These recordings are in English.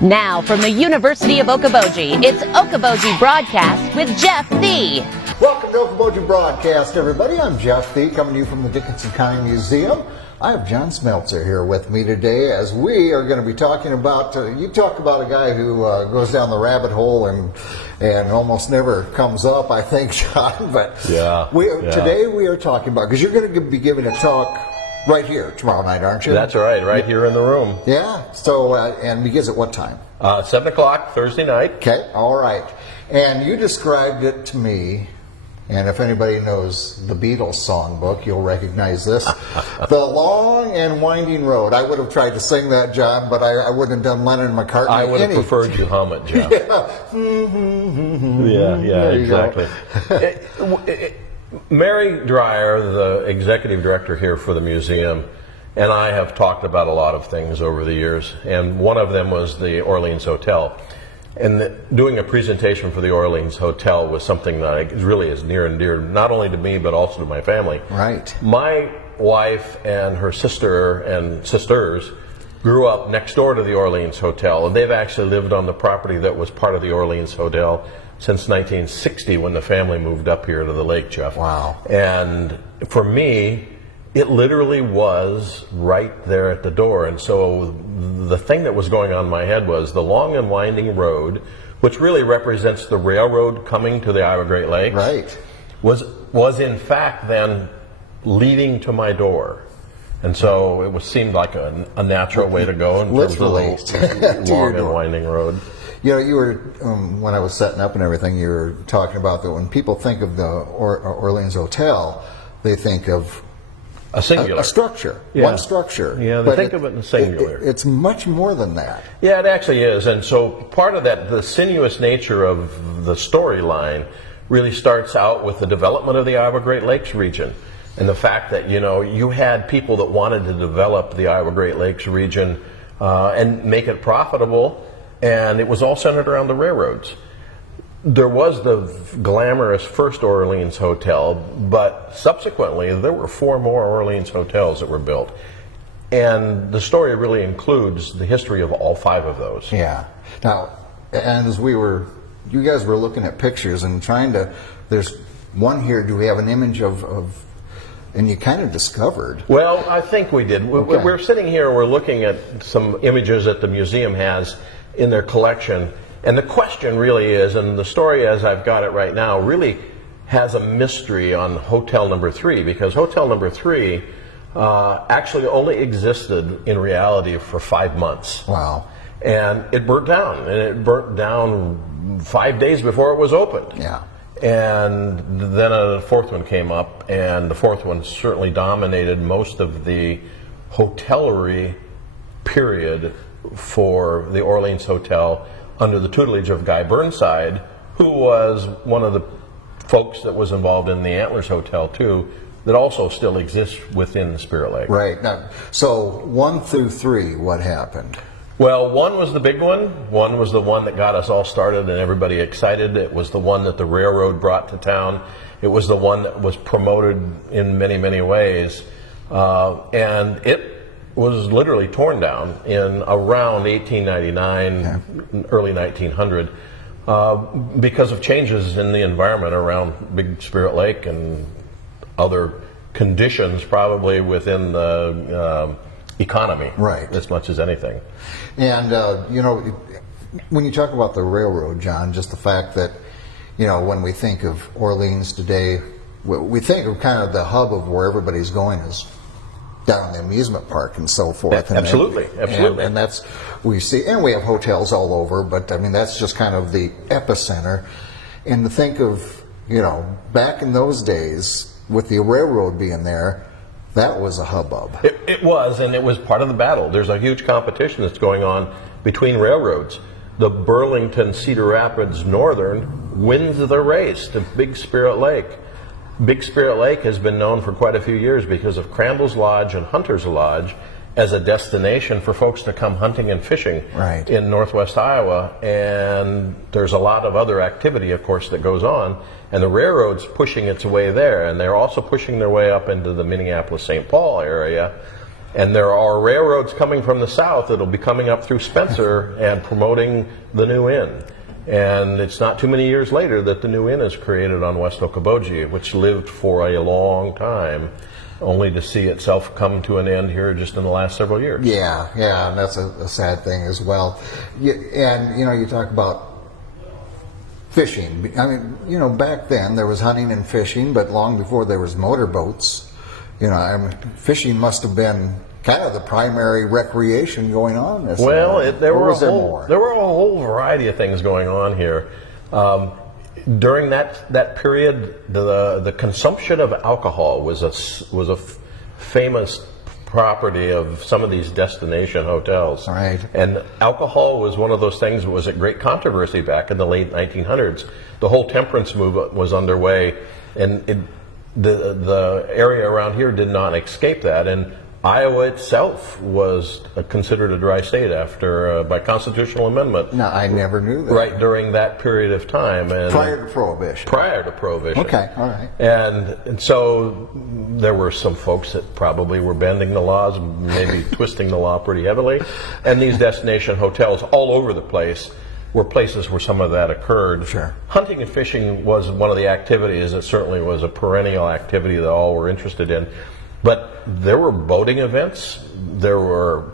Now, from the University of Okoboji, it's Okoboji Broadcast with Jeff Thee. Welcome to Okoboji Broadcast, everybody. I'm Jeff Thee, coming to you from the Dickinson County Museum. I have John Smeltzer here with me today, as we are going to be talking about, you talk about a guy who goes down the rabbit hole and almost never comes up, I think, John. But today we are talking about, because you're going to be giving a talk right here tomorrow night, aren't you? That's right here in the room. Yeah, so, and begins at what time? 7 o'clock Thursday night. Okay, all right. And you described it to me, and if anybody knows the Beatles songbook, you'll recognize this. The Long and Winding Road. I would have tried to sing that, John, but I wouldn't have done Lennon and McCartney. I would have preferred you hum it, Jeff. Yeah, exactly. Mary Dreyer, the executive director here for the museum, and I have talked about a lot of things over the years, and one of them was the Orleans Hotel. And doing a presentation for the Orleans Hotel was something that really is near and dear, not only to me, but also to my family. Right. My wife and her sister and sisters grew up next door to the Orleans Hotel, and they've actually lived on the property that was part of the Orleans Hotel since 1960, when the family moved up here to the lake, Jeff. Wow. And for me, it literally was right there at the door. And so the thing that was going on in my head was the Long and Winding Road, which really represents the railroad coming to the Iowa Great Lakes, right, was in fact then leading to my door. And so it seemed like a natural way to go in terms of the Long and Winding Road. You know, you were, when I was setting up and everything, you were talking about that when people think of the Orleans Hotel, they think of a singular. A structure, one structure. Yeah, they think of it in singular. It's much more than that. Yeah, it actually is. And so part of that, the sinuous nature of the storyline really starts out with the development of the Iowa Great Lakes region. And the fact that, you had people that wanted to develop the Iowa Great Lakes region and make it profitable. And it was all centered around the railroads. There was the glamorous first Orleans Hotel, but subsequently there were 4 more Orleans hotels that were built. And the story really includes the history of all 5 of those. Yeah. Now, and as you guys were looking at pictures and there's one here, do we have an image of and you kind of discovered? Well, I think we did. Okay. We're sitting here, we're looking at some images that the museum has in their collection. And the question really is, and the story as I've got it right now, really has a mystery on Hotel Number 3, because Hotel Number 3 actually only existed in reality for 5 months. Wow. And it burnt down, and it burnt down 5 days before it was opened. Yeah. And then a 4th one came up, and the 4th one certainly dominated most of the hotellery period for the Orleans Hotel under the tutelage of Guy Burnside, who was one of the folks that was involved in the Antlers Hotel too, that also still exists within the Spirit Lake. Right. Now, so 1 through 3, what happened? Well, 1 was the big one. 1 was the one that got us all started and everybody excited. It was the one that the railroad brought to town. It was the one that was promoted in many, many ways. And it was literally torn down in around 1899, early 1900, because of changes in the environment around Big Spirit Lake and other conditions probably within the economy, right, as much as anything. And, when you talk about the railroad, John, just the fact that, when we think of Orleans today, we think of kind of the hub of where everybody's going is down in the amusement park and so forth. Absolutely. And that's, we see, and we have hotels all over, but I mean, that's just kind of the epicenter. And to think of, back in those days, with the railroad being there, that was a hubbub. It was, and it was part of the battle. There's a huge competition that's going on between railroads. The Burlington Cedar Rapids Northern wins the race to Big Spirit Lake. Big Spirit Lake has been known for quite a few years because of Crandall's Lodge and Hunter's Lodge as a destination for folks to come hunting and fishing in northwest Iowa. And there's a lot of other activity, of course, that goes on. And the railroad's pushing its way there. And they're also pushing their way up into the Minneapolis-St. Paul area. And there are railroads coming from the south that'll be coming up through Spencer and promoting the new inn. And it's not too many years later that the new inn is created on West Okoboji, which lived for a long time, only to see itself come to an end here just in the last several years. Yeah, and that's a sad thing as well. And, you talk about fishing. I mean, back then there was hunting and fishing, but long before there was motorboats. Fishing must have been kind of the primary recreation going on. Well, there were a whole variety of things going on here. During that period, the consumption of alcohol was a famous property of some of these destination hotels. Right. And alcohol was one of those things that was a great controversy back in the late 1900s. The whole temperance movement was underway, and the area around here did not escape that, and Iowa itself was considered a dry state by constitutional amendment. No, I never knew that. Right during that period of time, and prior to Prohibition. Okay, all right. And so there were some folks that probably were bending the laws, maybe twisting the law pretty heavily, and these destination hotels all over the place were places where some of that occurred. Sure. Hunting and fishing was one of the activities. It certainly was a perennial activity that all were interested in. But there were boating events. There were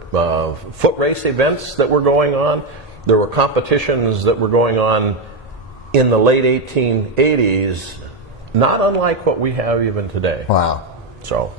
foot race events that were going on. There were competitions that were going on in the late 1880s, not unlike what we have even today. Wow. So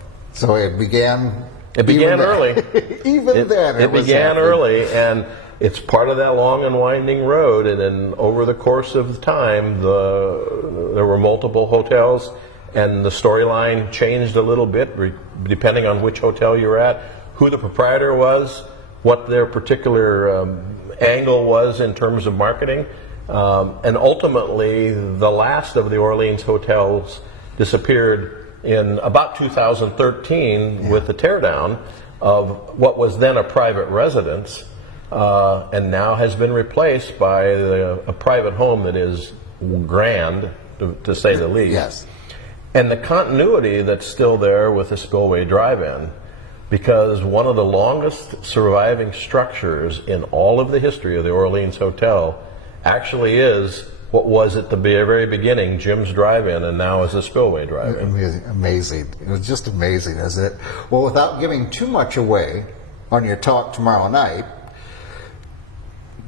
it began... It began early. Even then it began early, and it's part of that long and winding road, and then over the course of time, there were multiple hotels, and the storyline changed a little bit depending on which hotel you were at, who the proprietor was, what their particular angle was in terms of marketing, and ultimately the last of the Orleans hotels disappeared in about 2013 with the teardown of what was then a private residence. And now has been replaced by a private home that is grand, to say the least. Yes. And the continuity that's still there with the Spillway Drive-In, because one of the longest surviving structures in all of the history of the Orleans Hotel actually is what was at the very beginning Jim's Drive-In, and now is the Spillway Drive-In. Amazing. It was just amazing, isn't it? Well, without giving too much away on your talk tomorrow night,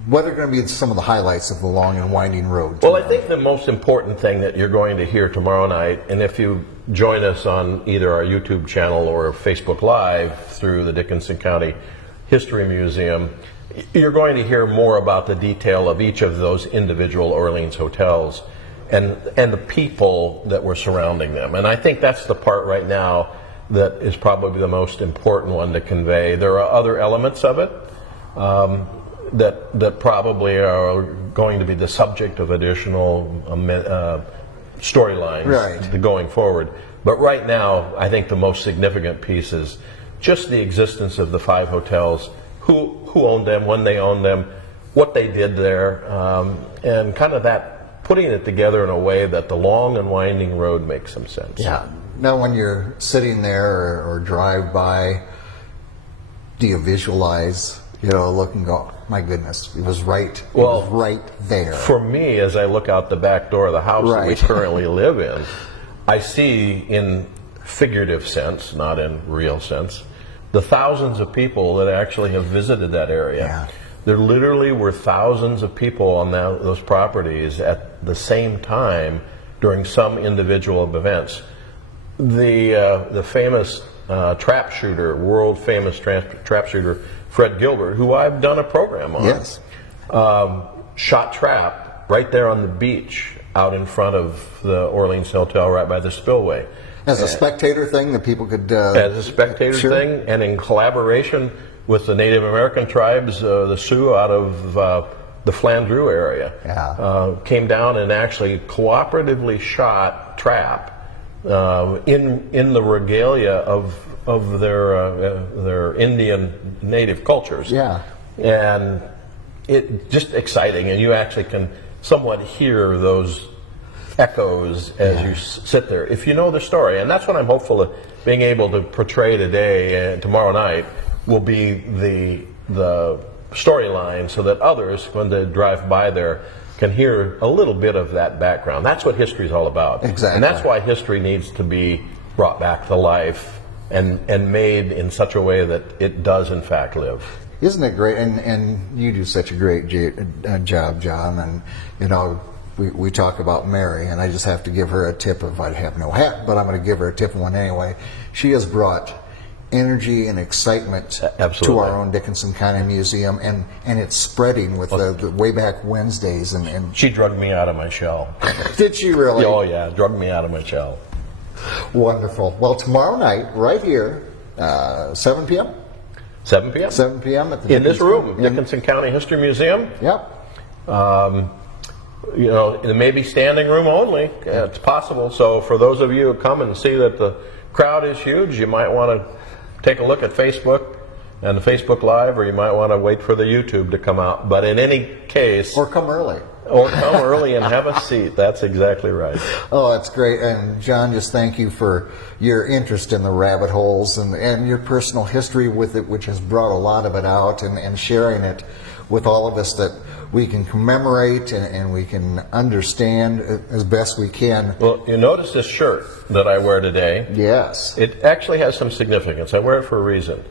what are going to be some of the highlights of the long and winding road tomorrow? Well, I think the most important thing that you're going to hear tomorrow night, and if you join us on either our YouTube channel or Facebook Live through the Dickinson County History Museum, you're going to hear more about the detail of each of those individual Orleans hotels and the people that were surrounding them. And I think that's the part right now that is probably the most important one to convey. There are other elements of it that probably are going to be the subject of additional storylines going forward. But right now, I think the most significant piece is just the existence of the 5 hotels, who owned them, when they owned them, what they did there, and kind of that putting it together in a way that the long and winding road makes some sense. Yeah. Now, when you're sitting there or drive by, do you visualize, look and go, my goodness, it was right. It was right there. For me, as I look out the back door of the house that we currently live in, I see in figurative sense, not in real sense, the thousands of people that actually have visited that area. Yeah. There literally were thousands of people on those properties at the same time during some individual events. The famous trap shooter, world famous trap shooter, Fred Gilbert, who I've done a program on, yes, shot trap right there on the beach out in front of the Orleans Hotel right by the Spillway. As a spectator thing that people could... as a spectator thing, and in collaboration with the Native American tribes, the Sioux out of the Flandreau area, came down and actually cooperatively shot trap in the regalia of their Indian native cultures. Yeah. And it just exciting, and you actually can somewhat hear those echoes as you sit there, if you know the story. And that's what I'm hopeful being able to portray today and tomorrow night will be the storyline, so that others, when they drive by there, can hear a little bit of that background. That's what history is all about. Exactly. And that's why history needs to be brought back to life and made in such a way that it does in fact live. Isn't it great? And you do such a great job, John. And, you know, we talk about Mary, and I just have to give her a tip if I have no hat, but I'm going to give her a tip one anyway. She has brought energy and excitement to our own Dickinson County Museum, and it's spreading with the way back Wednesdays. And she drugged me out of my shell. Did she really? Oh yeah, drugged me out of my shell. Wonderful. Well, tomorrow night, right here, 7 p.m. 7 p.m. 7 p.m. at the in this room, Dickinson County History Museum. Yep. You know, it may be standing room only. It's possible. So for those of you who come and see that the crowd is huge, you might want to take a look at Facebook and the Facebook Live, or you might want to wait for the YouTube to come out. But in any case... Or come early. Or come early and have a seat. That's exactly right. Oh, that's great. And John, just thank you for your interest in the rabbit holes and your personal history with it, which has brought a lot of it out, and sharing it with all of us, that we can commemorate and we can understand as best we can. Well, you notice this shirt that I wear today? Yes. It actually has some significance. I wear it for a reason.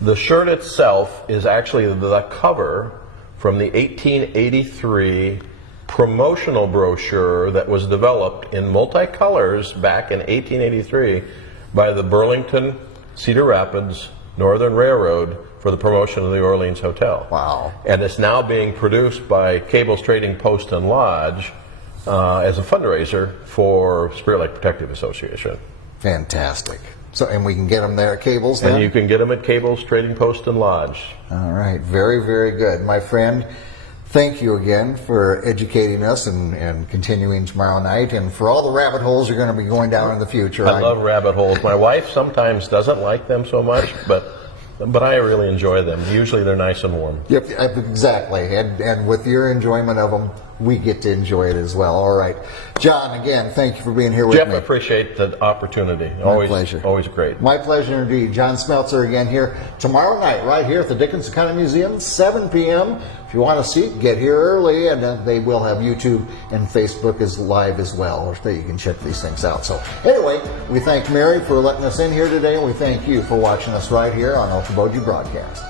The shirt itself is actually the cover from the 1883 promotional brochure that was developed in multicolors back in 1883 by the Burlington Cedar Rapids Northern Railroad for the promotion of the Orleans Hotel. Wow. And it's now being produced by Cable's Trading Post and Lodge as a fundraiser for Spirit Lake Protective Association. Fantastic. So, and we can get them there at Cable's then? And you can get them at Cable's Trading Post and Lodge. All right. Very, very good. My friend, thank you again for educating us and continuing tomorrow night, and for all the rabbit holes you're going to be going down in the future. I love rabbit holes. My wife sometimes doesn't like them so much, but I really enjoy them. Usually they're nice and warm. Yep, exactly. And with your enjoyment of them, we get to enjoy it as well. All right. John, again, thank you for being here with Jeff, me. I appreciate the opportunity. My pleasure. Always great. My pleasure indeed. John Smeltzer again here tomorrow night, right here at the Dickinson County Museum, 7 p.m. If you want a seat, get here early, and they will have YouTube and Facebook is live as well, so you can check these things out. So anyway, we thank Mary for letting us in here today, and we thank you for watching us right here on Okoboji Broadcast.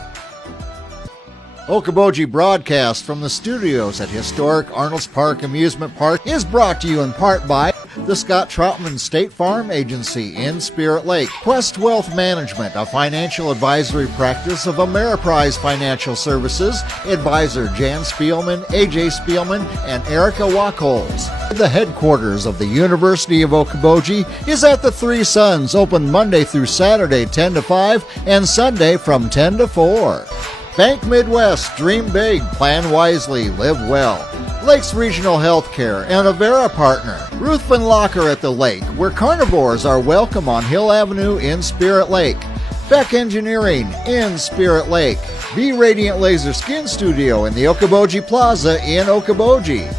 Okoboji Broadcast from the studios at historic Arnold's Park Amusement Park is brought to you in part by the Scott Troutman State Farm Agency in Spirit Lake, Quest Wealth Management, a financial advisory practice of Ameriprise Financial Services, advisor Jan Spielman, AJ Spielman, and Erica Wachholz. The headquarters of the University of Okoboji is at the Three Sons, open Monday through Saturday 10 to 5 and Sunday from 10 to 4. Bank Midwest, dream big, plan wisely, live well. Lakes Regional Healthcare and Avera partner, Ruthven Locker at the Lake, where carnivores are welcome on Hill Avenue in Spirit Lake. Beck Engineering in Spirit Lake. Be Radiant Laser Skin Studio in the Okoboji Plaza in Okoboji.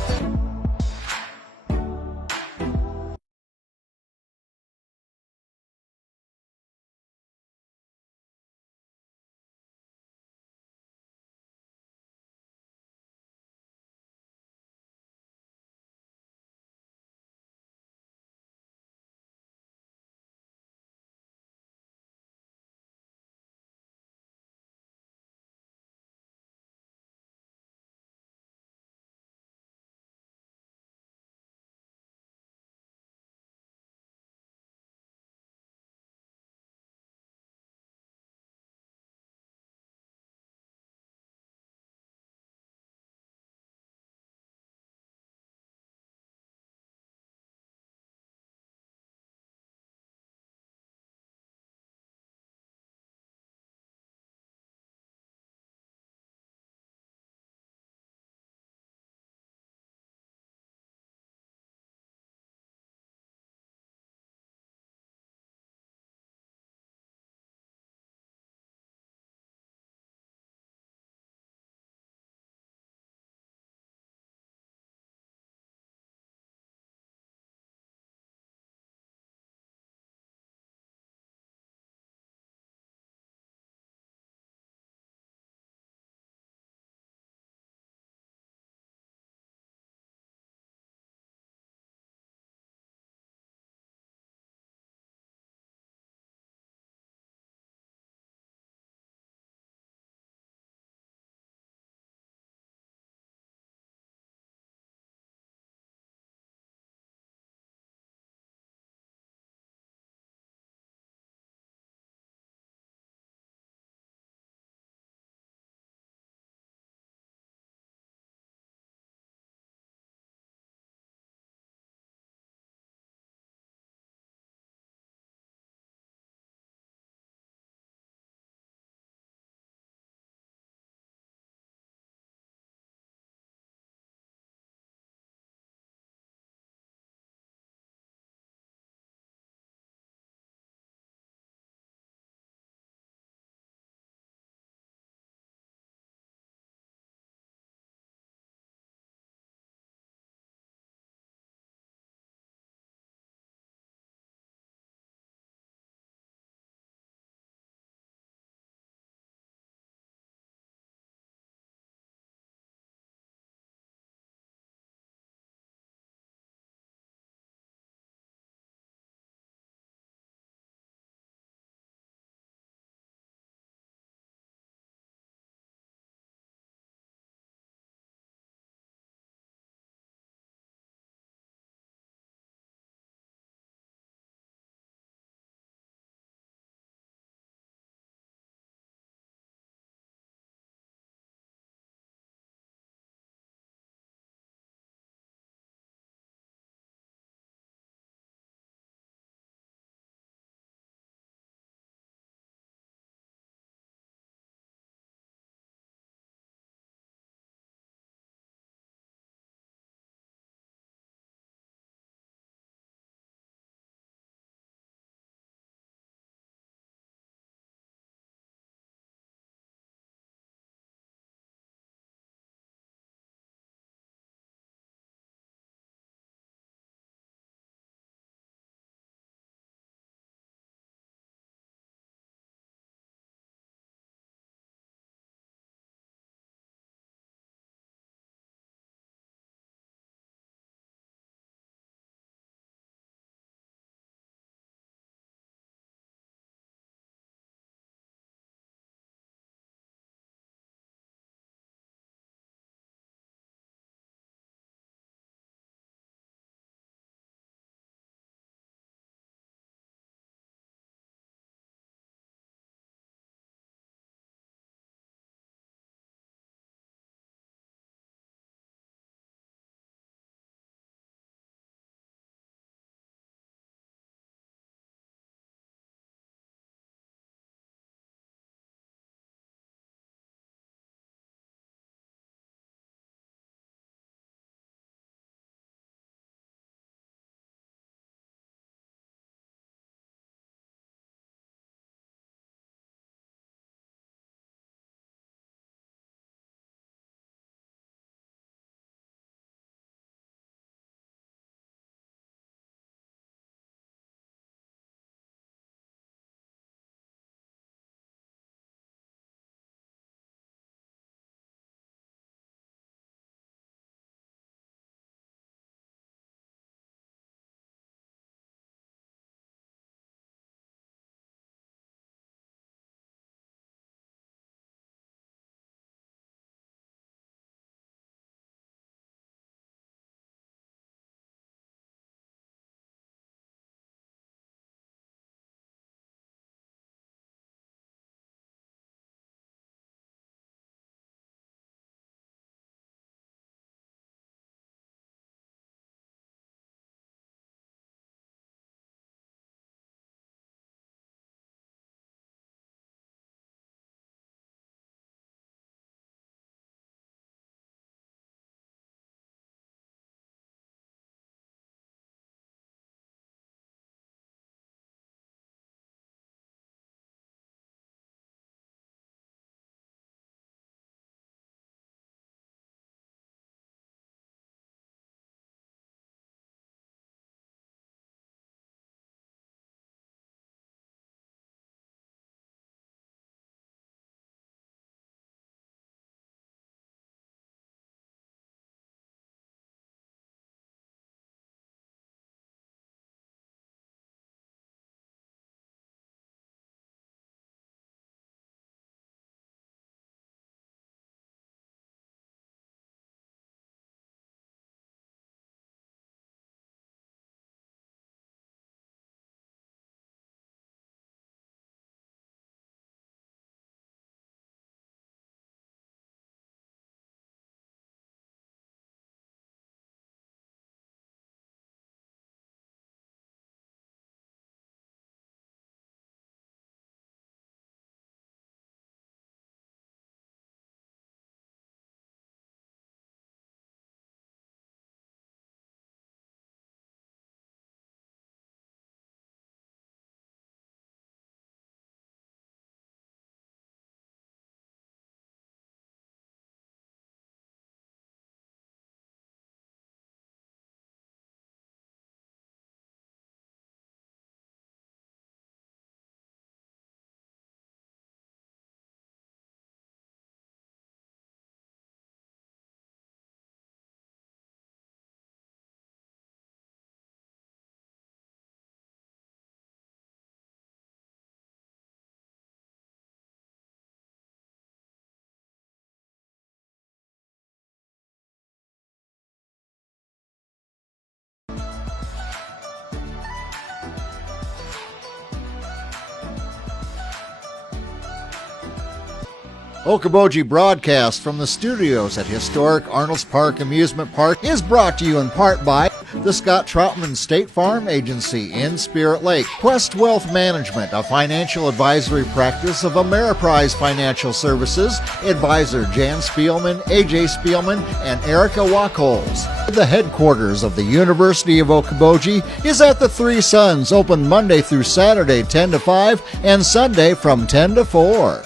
Okoboji Broadcast from the studios at historic Arnold's Park Amusement Park is brought to you in part by the Scott Troutman State Farm Agency in Spirit Lake, Quest Wealth Management, a financial advisory practice of Ameriprise Financial Services, advisor Jan Spielman, AJ Spielman, and Erica Wachholz. The headquarters of the University of Okoboji is at the Three Sons, open Monday through Saturday 10 to 5 and Sunday from 10 to 4.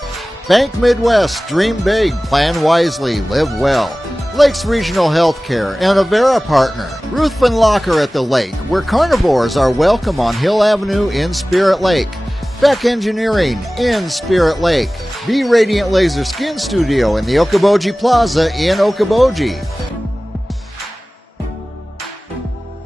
Bank Midwest, dream big, plan wisely, live well. Lakes Regional Healthcare and Avera Partner. Ruthven Locker at the Lake, where carnivores are welcome on Hill Avenue in Spirit Lake. Beck Engineering in Spirit Lake. Be Radiant Laser Skin Studio in the Okoboji Plaza in Okoboji.